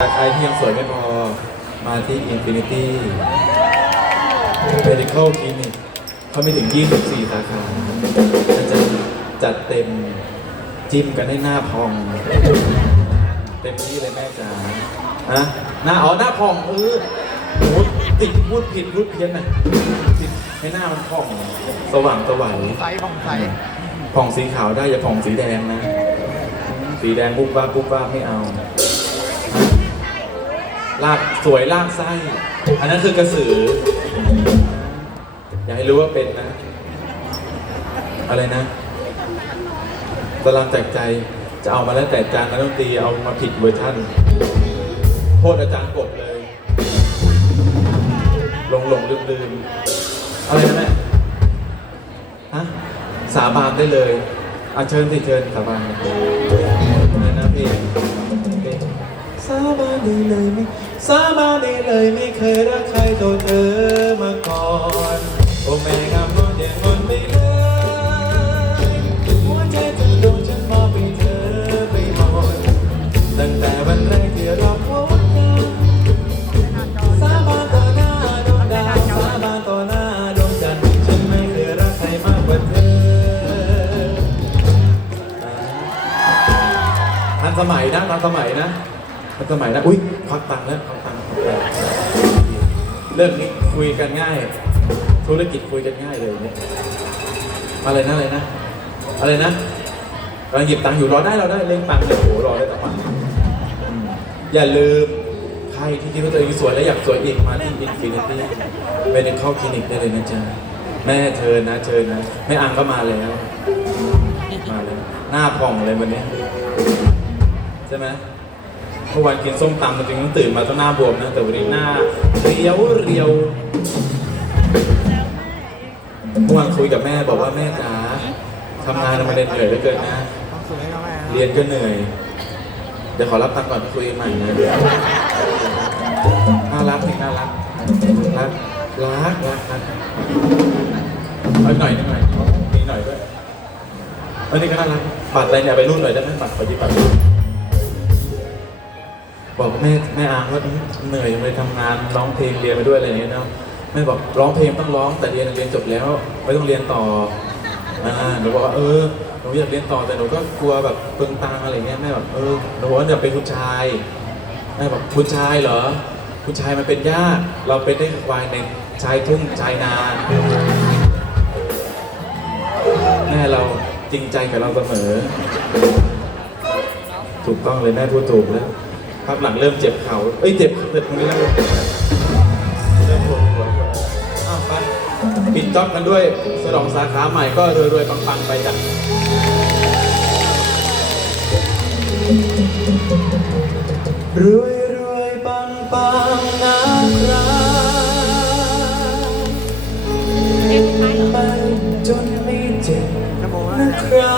ใครที่ยังสวยไม่พอ มาที่ Infinity Medical Clinic เขาไม่ถึง 24 สาขามันจะจัดเต็มจิ้มกันให้หน้าพอง เต็มที่เลยแม่จ๋าฮะหน้าอ๋อหน้าพองเออโอ้โหติดพูดผิดพูดเพี้ยนนะติดให้หน้ามันพอง สว่างสวัยใสผ่องใสผ่องสีขาวได้อย่าผ่องสีแดงนะ สีแดงปุ๊บว่าปุ๊บว่าไม่เอา ลากสวยลากไส้ อันนั้นคือกระสือ อย่าให้รู้ว่าเป็นนะ อะไรนะตารางแจกใจ จะเอามาแล้วแต่จานนักดนตรีเอามาผิดเวอร์ชันโทษอาจารย์กบเลย หลงหลงลืมลืมอะไรนะแม่ฮะสาบานได้เลยอาเชิญสิเชิญสาบานนี่นะพี่พี่สาบานได้เลยไม่ สาบานได้เลยไม่เคยรักใครเท่าเธอมาก่อน โอ้แม่งาม ทันสมัยนะอุ้ยควักตังค์แล้วควักตังค์เรื่องนี้คุยกันง่าย ธุรกิจคุยกันง่ายเลยเนี่ยอะไรนะอะไรนะ อะไรนะกำลังหยิบตังค์อยู่รอได้เรอได้เล่นตังค์เลยโอ้โหรอได้ตั้งวันอืมอย่าลืมใครที่คิดว่าตัวเองสวยและอยากสวยอีกมาที่ Infinity ไปในเข้าคลินิกได้เลยนะจ๊ะแม่เชิญนะเชิญนะแม่อังก็มาแล้วมาแล้วหน้าผ่องเลยวันนี้ใช่ไหม เมื่อวานกินส้มตำจริงต้องตื่นมาต้องหน้าบวมนะ แต่วันนี้หน้าเรียวเรียวเมื่อวานคุยกับแม่บอกว่าแม่จ๋าทำงานมันเหนื่อยเหลือเกินนะ เรียนก็เหนื่อย เดี๋ยวขอรับตังค์ก่อนคุยกันใหม่นะน่ารักจริงน่ารักรักรักรักรักเอาหน่อยหน่อยมีหน่อยด้วยเอันนี้ก็น่ารักบัตรอะไรเนี่ยไปรุ่นหน่อยได้ไหมบัตรขอยิบบัตร บอกแม่แม่อางว่าเหนื่อยไปทำงานร้องเพลงเรียนไปด้วยอะไรอย่างเงี้ยเนาะแม่บอกร้องเพลงต้องร้องแต่เรียนเรียนจบแล้วไม่ต้องเรียนต่ออ่าหนูบอกว่าเออหนูอยากเรียนต่อแต่หนูก็กลัวแบบเปลืองตังอะไรเงี้ยแม่แบบเออหนูว่าอยากเป็นคุณชายแม่บอกคุณชายเหรอคุณชายมันเป็นยากเราเป็นได้ควายในชายทุ่งชายนาแม่เราจริงใจกับเราเสมอ ถูกต้องเลยแม่พูดถูกแล้ว ภาพหลังเริ่มเจ็บเข่าเอ้ยเจ็บเจ็บตรงนี้แล้วเริ่มปวดหัวอ้าวไปปิดจ็อบกันด้วยสลองสาขาใหม่ก็รวยๆปังๆไปกันรวยรวยปังปังๆนะครับไปจนไม่เจ็บจะโมงนะแล้วครับ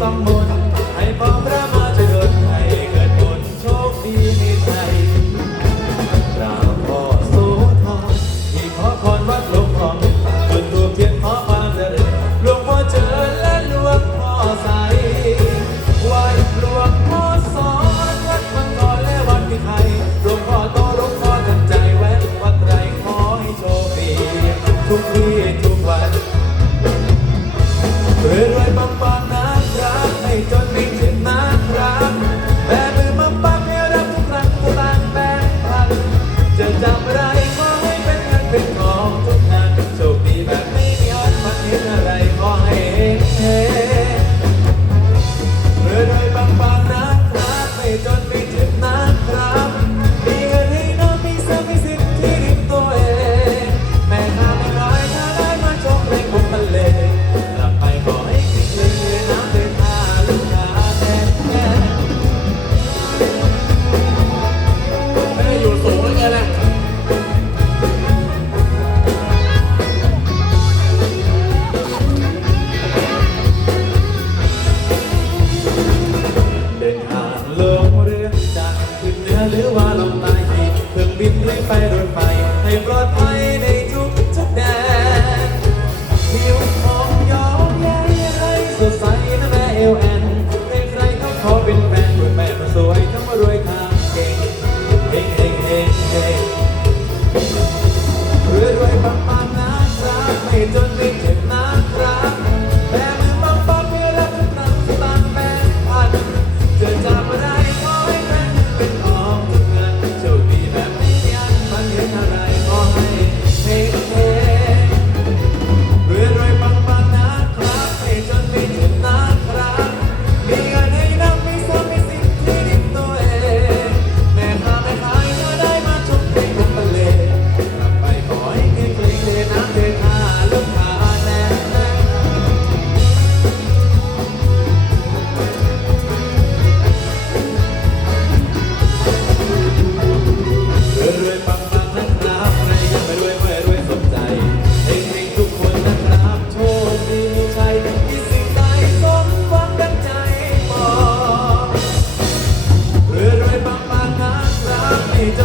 เ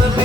นะ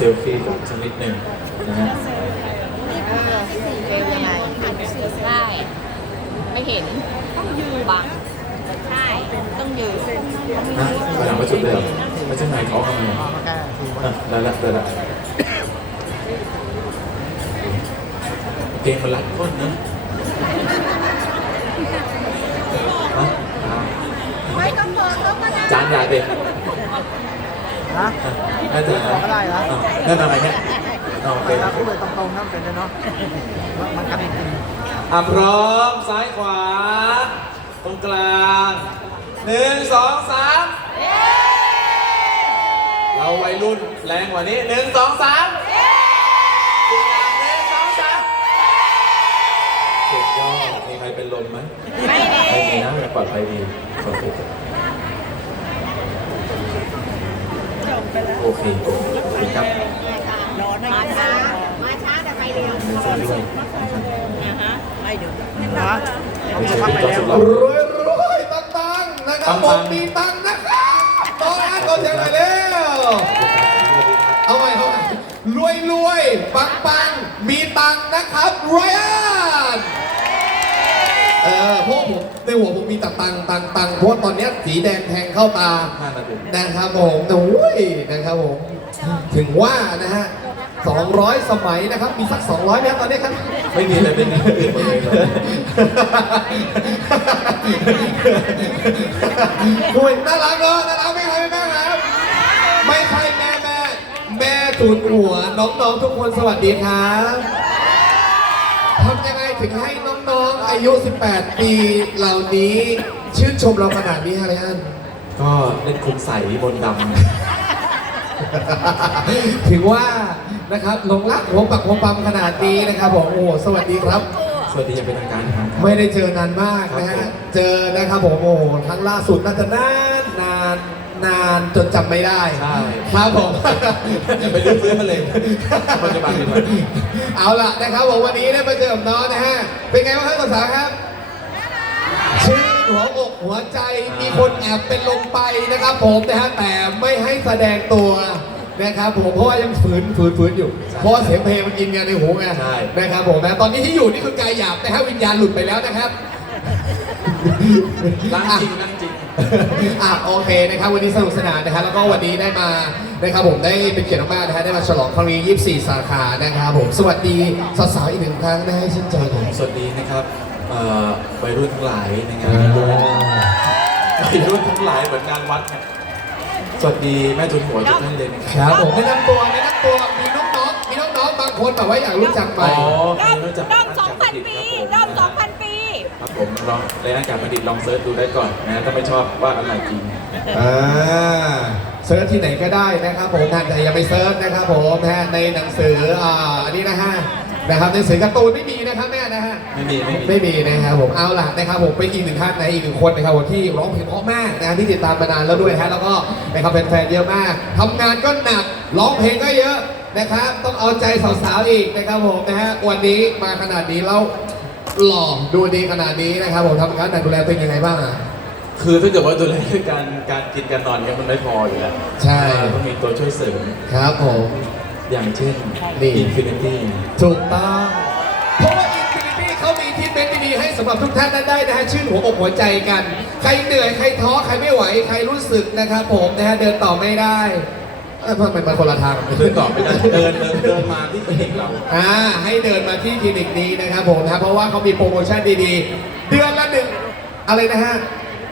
ซลฟี่ก่อนสักนิดหนึ่งนะฮะเฟลยังไงได้ไม่เห็นต้องยืนบังใช่ต้องยืนนะไปหลังประชุมเลยเหรอไม่ใช่ไมค์เขาทำไมเอามาแก้ทีวันอะได้ละได้ละเกมมันรัดก้นนะอะอะไม่ต้องบอกเขาก็ได้จานใหญ่เด็ก นะน่าจะก็ได้เหรออะนั่นอะไรเนี่ยโอเคเวลาพูดเลยตรงๆนั่นเป็นเลยเนาะมันกันจริงอะพร้อมซ้ายขวา ตรงกลางหนึ่งสองสามเราวัยรุ่นแรงกว่านี้หนึ่งสองสามอีกอย่างหนึ่งสองสามสุดยอดมีใครเป็นลมไหมไม่ดีไม่มีนะปลอดภัยดีโอเค โอเคโอเคครับมาช้ามาช้าแต่ไปเร็วหนึ่งสองสามๆนะเขาจะพักไปแล้วรวยรวยตังตังนะครับผมมีตังนะครับตอนนั้นก็ยังไงแล้วเอาใหม่เอาใหม่รวยรวยปังปังมีตังนะครับรวยอันเออพวกผม ในหัวผมมีแต่ตังค์ตังค์ตังค์เพราะว่าตอนเนี้ยสีแดงแทงเข้าตา ห้านาทีนะครับผมโอ้ยนะครับผม ถึงว่านะฮะ 200 สมัยนะครับ มีสัก 200ไหมครับตอนนี้ครับ ไม่มีอะไรเป็นอย่างอื่นหมดเลยครับคุณน่ารักเนาะน่ารักไหม่ใครไม่แม่ครับไม่ใช่แม่แม่แม่ตุนหัวน้องๆทุกคนสวัสดีครับทำยังไงถึงให้น้องๆ อายุ 18 ปีเหล่านี้ชื่นชมเราขนาดนี้ฮะไรอันก็เล่นคุณใสบนต์ดำถือว่านะครับหลงรักหัวปักหัวปั๊มขนาดนี้นะครับผมโอ้โหสวัสดีครับสวัสดีอย่างเป็นทางการครับ ไม่ได้เจอนานมากนะครัฮะบผม เจอนะครับผมโอ้โหครั้งล่าสุดน่าจะนาน นานนานจนจำไม่ได้ใช่ ครับผม อย่าไปลื้อฟื้นมาเลยปัจจุบันดีกว่า เอาล่ะนะครับผมวันนี้ได้มาเจอกับน้องนะฮะ เป็นไงบ้างครับภาษาครับชื่อหัวอกหัวใจมีคนแอบเป็นลมไปนะครับ ผมนะฮะแต่ไม่ให้แสดงตัวนะครับผมเพราะว่ายังฝืนฝืนฝืนอยู่ เพราะว่าเสียงเพลงมันกินกันในหูไงใช่ นะครับผมนะตอนนี้ที่อยู่นี่คือกายหยาบนะฮะวิญญาณหลุดไปแล้วนะครับ ร่างจริงร่างจริง อะโอเคนะครับ วันนี้สนุกสนานนะครับแล้วก็วันนี้ได้มานะครับผมได้เป็นเกียรติมากๆนะฮะได้มาฉลองครั้งนี้24 สาขานะครับผมสวัสดีสาวๆอีกหนึ่งครั้งนะให้ชื่นใจหน่อยสวัสดีนะครับเอ่อวัยรุ่นทั้งหลายในงานวัยรุ่นทั้งหลายเหมือนงานวัดเนี่ยสวัสดีแม่ทุนหัวทุกท่านเลยนะคครับรับผมแนะนำตัวแนะนำตัวมีน้องๆมีน้องๆบางคนแบบว่าอยากรู้จักใหม่อ๋อด้อมรู้จักด้อมสองพันปีด้อมสองพันปี ครับผมลองเลยนะการบัณฑิตลองเซิร์ชดูได้ก่อนนะถ้าไม่ชอบว่าอะไรจริงอ่าเซิร์ชที่ไหนก็ได้นะครับผมท่านแต่อย่าไปเซิร์ชนะครับผมนะฮะในหนังสืออ่าอันนี้นะฮะนะครับในหนังสือการ์ตูนไม่มีนะครับแม่นะฮะ ไม่มีไม่มี ไม่มีนะครับผมเอาล่ะนะครับผมเป็นอีกหนึ่งท่านนะอีกหนึ่งคนนะครับผมที่ร้องเพลงเพราะมากนะที่ติดตามมานานแล้วด้วยฮะแล้วก็นะครับแฟนๆเยอะมากทำงานก็หนักร้องเพลงก็เยอะนะครับต้องเอาใจสาวๆอีกนะครับผมนะฮะวันนี้มาขนาดนี้แล้ว หล่อดูดีขนาดนี้นะครับผมทำงานหนักดูแลตัวเองยังไงบ้างอะ คือถ้าเกิดว่าดูแลเรื่องการการกินการนอนเนี่ยมันไม่พออยู่แล้วใช่ ต้องมีตัวช่วยเสริม ครับผม อย่างเช่นนี่ Infinity ถูกต้องเพราะว่า Infinity เขามีทีมเมนต์ดีๆให้สำหรับทุกท่านนั้นได้นะฮะชื่นหัวอกหัวใจกัน ใครเหนื่อย ใครท้อ ใครไม่ไหว ใครรู้สึกนะครับผมนะฮะเดินต่อไม่ได้ เอ้ยมันเป็นคนละทางเดินต่อไม่ได้เดินเดินเดินมาที่คลินิกเรา อ่าให้เดินมาที่คลินิกนี้นะครับผมนะเพราะว่าเขามีโปรโมชั่นดีๆ เดือนละหนึ่งอะไรนะฮะ